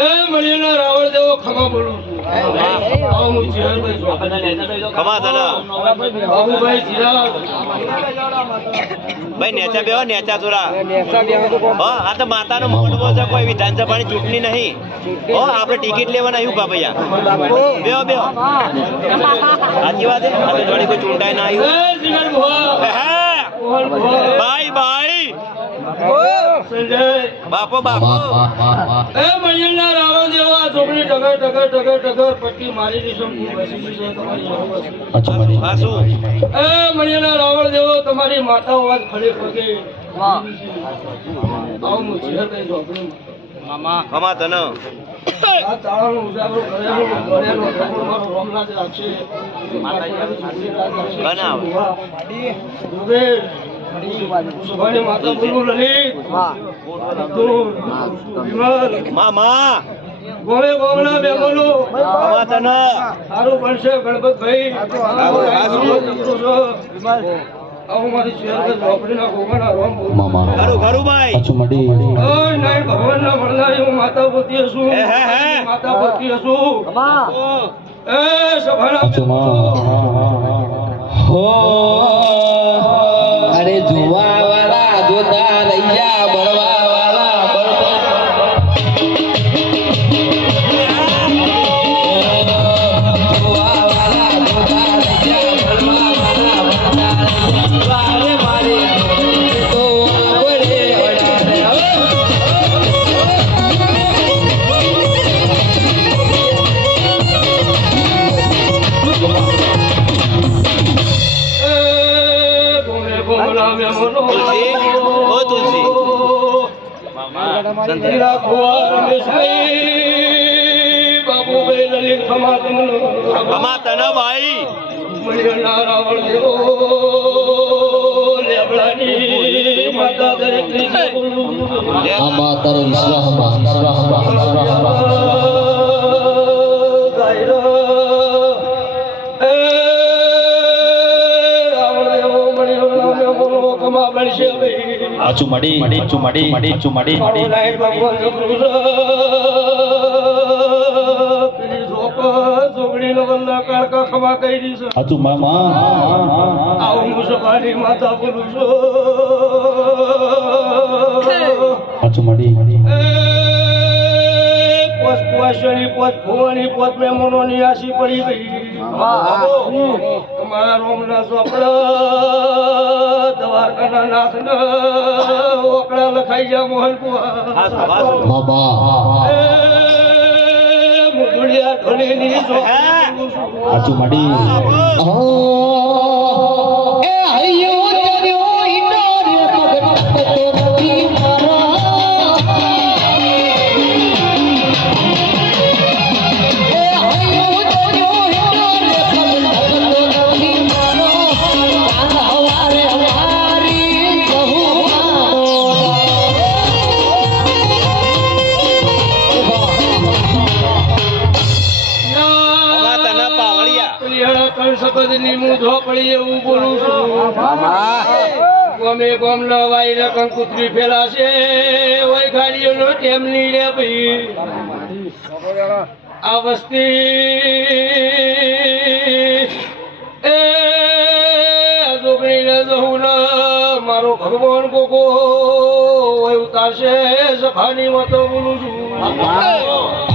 એ મણીના રાવણ દેવો ખમા બોલું છું. હું ચેહરભાઈ ખમા તને બાબુભાઈ જીરા. ભાઈ નેચા બેહો નેચા થોડા હો આ તો માતાનો મોડવો છે કોઈ વિધાનસભાની ચૂંટણી નહીં. હો આપણે ટિકિટ લેવાના આવ્યું કા ભૈયા. બેહો બેહો. સાચી વાત છે? આ તો કોઈ ચૂંટાય ના આવ્યું. જીગર ભુવા સંજય બાપો. બાપો એ મણીના રાવણ દેવો આ છોકરી ટગર ટગર ટગર ટગર પટ્ટી મારી દીધો. એ મણીના રાવણ દેવો તમારી માતા અવાજ ખડે પગે. આવો હું ચેહરભાઈ છું ખમા તને આ તાળાનો ઉજાગરો કરેલો કરેલો ઠાકોર મારો રોમનાથ રાખશે. બનાવ. મામા ગોળે ગોળના બેમલો ખમા તને. સારું બનશે ગણપતભાઈ. માતા પોતી છું. હે, હે, હે. માતા પોતી છું. એ સભાના હો અરે જોવા વાળા જોતા ખમા તને ભાઈ. આમાં તારો વિશ્વાસ વિશ્વાસ ગાયરો. એ રાવણ દેવો, મણિવર્ણના કાળકા ખમા કરી છે. સાચું મામા. આવું હું સભાની માતા બોલું છું. સાચું મડી પોત કુવાસણી, પોત ભુવાની, પોત મહેમાનોની આશી પડી ગઈ. મારા રોમના ચોપડા, દ્વારકાના નાથના ઓકડા લખાઈ ગયા મોહન કુવા. બાબા. સાચું મળી ત્રણ સબંધની મું ઝોપડી એવું બોલું છું. ગમે ગમના વાયરા કંકુતરી ફેલાશે ઓય ગાડીઓનો ટેમ નહીં રે ભાઈ. આ વસ્તી. એ જહું મારો ભગવાન ઓય ઉતારશે સખાની મતો બોલું છું.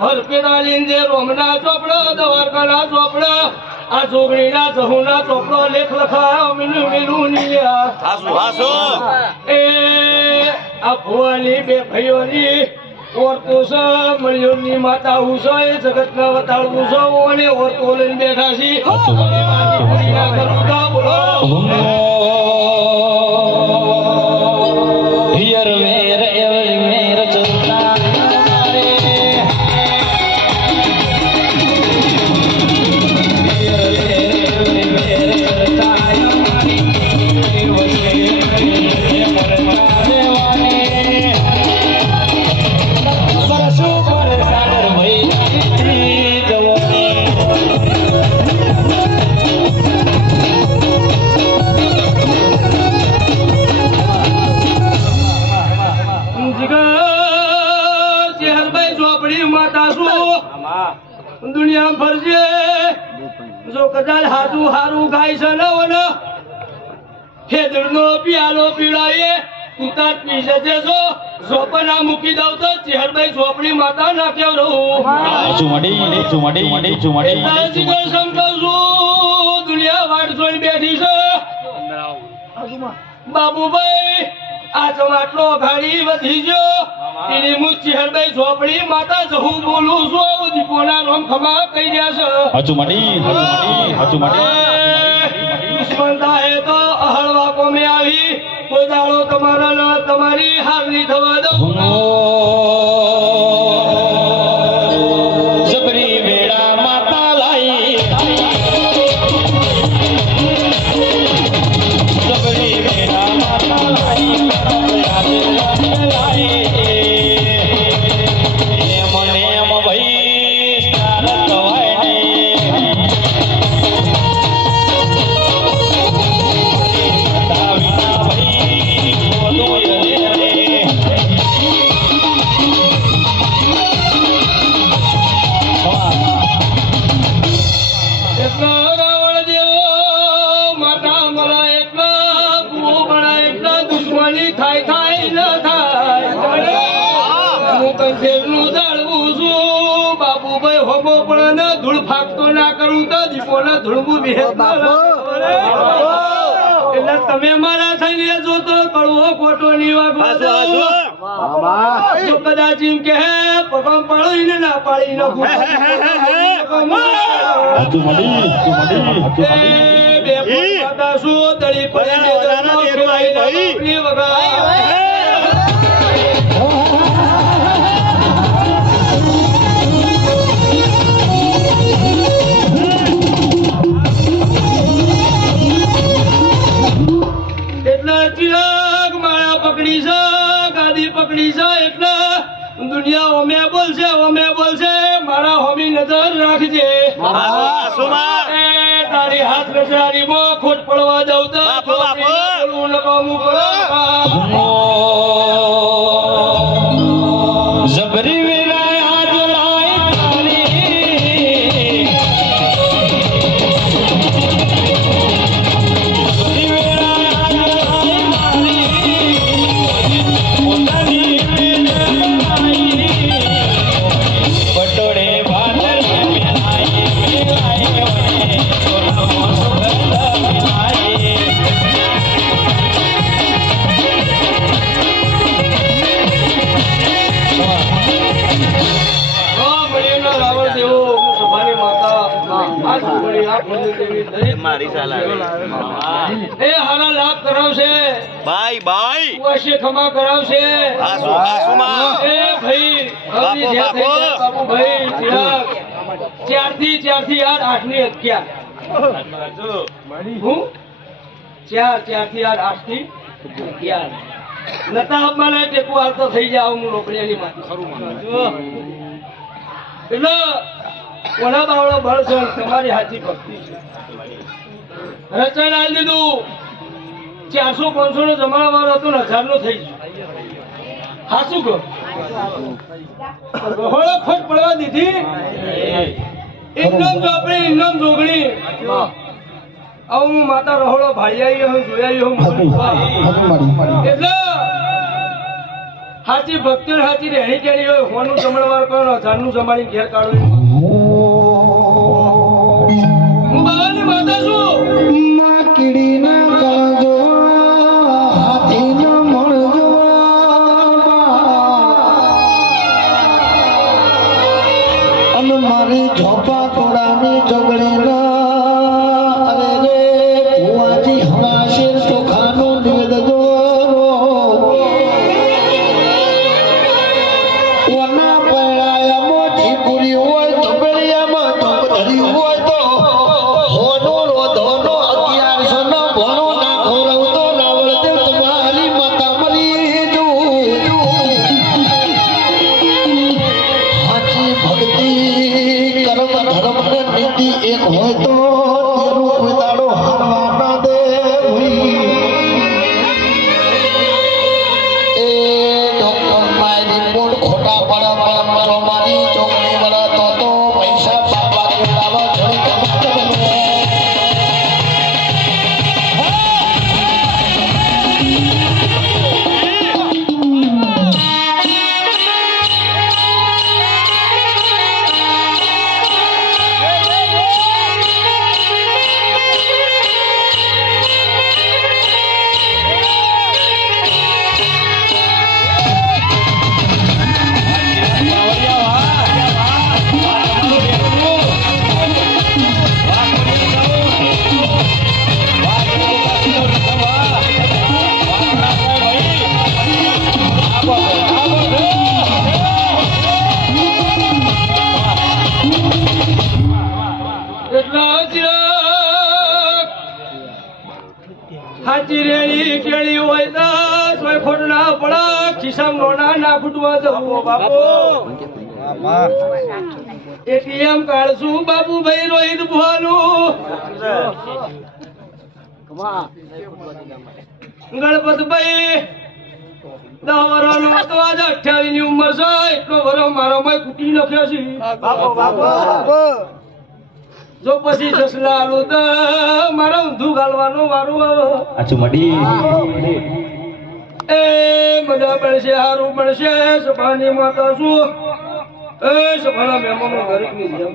ફરફેરા લીંદે રોમના ચોપડા દ્વારકાના ચોપડા આ જોગણીના જહુના ચોપડો લેખ લખાયો મીનું મીનું નીલ્યા હાસો, હાસો. એ આ ભુવાની બે ભાઈઓની ઓરતો છે મળ્યોની માતા હું છે એ જગતના વતાળવું છે અને ઓરતો લઈને બેઠા છી. ખેદરનો પિયાલો પીડાયે તુતા પી જશે જો ઝોપડા મૂકી દઉં તો ચેહરભાઈ ઝોપડી માતા નાખ્યો રહું. ચુમડી ચુમડી ચુમડી. ચુમડી સમજાવું દુનિયા વાટ જોઈ બેઠી છે. બાબુભાઈ આ ટમાટલો ઘાડી વધી ગયો. એની હું ચેહરભાઈ ઝોપડી માતા જહું બોલું છું. દીપોના રોમ ખમા કહી રહ્યા છે હજુ મડી હજુ મડી હજુ મડી દુશ્મન થાય તો અહળવા કોમે આવી. કોઈ દાડો તમારા તમારી થવા દઉં મારા થઈને જો તો કડવો ખોટો જો કદાચ એમ કે હે પગમ પાડીને ના પાડી નાખું બે પોત શું તળી પડી બધા માળા પકડી છે ગાદી પકડી છે એટલે દુનિયા ઓમે બોલશે ઓમે બોલશે મારા હોમી નજર રાખજે તારી હાથ ગજરારી માં ખોટ પડવા દઉં તો બાપુ, બાપુ. બોલવું ન પડે. બાય ભાઈ. કુવાશી ખમા કરાવશે? આસુ હાસુમાં. એ ભાઈ બાપુ, હવની ભાઈ થઈ ચાર જાય, ચારથી ચિરાગ ચારથી આઠ આઠની અગિયાર. હું? ચાર ચારથી આઠથી અગિયાર. નતા આપવાના ટેકો હાલતો થઈ જાવ હું રોકડિયાની માં એટલે કોના બાવળો બળ તમારી હાથી ભક્તિ છે. રચન આલ દીધું. ચારસો પાંચસો નો જમાના વાળો હતો ને હજાર નો થઈ ગયો. હાસુ કહો? ખોટ પડવા દીધી. એકદમ ચોપડી એકદમ જોગણી. આવું હું માતા રહોળો ભાઈ હું જોયા હું એટલે હાચી ભક્તિ સાચી હાચી રહેણી કેણી હોય હોનું જમણવાર કરો હજારનું જમાડી ઘેર કાઢો હું બાબાની માતા છું. મારી રોહિત ભુવાનું. ગણપતભાઈ દસ વર્ષનો હતો અઠ્યાવીસની ઉંમર છે. એટલો વર્ષ મારો મેં કૂટી નાખ્યો છે. જો પછી જસલાલુ દ મારો ઊંધું ગાલવાનું મારું આવે આછું મડી. એ મજા મળશે સારું મળશે સભાની માતા શું? એ સભાના મહેમાનો દરેકની જેમ.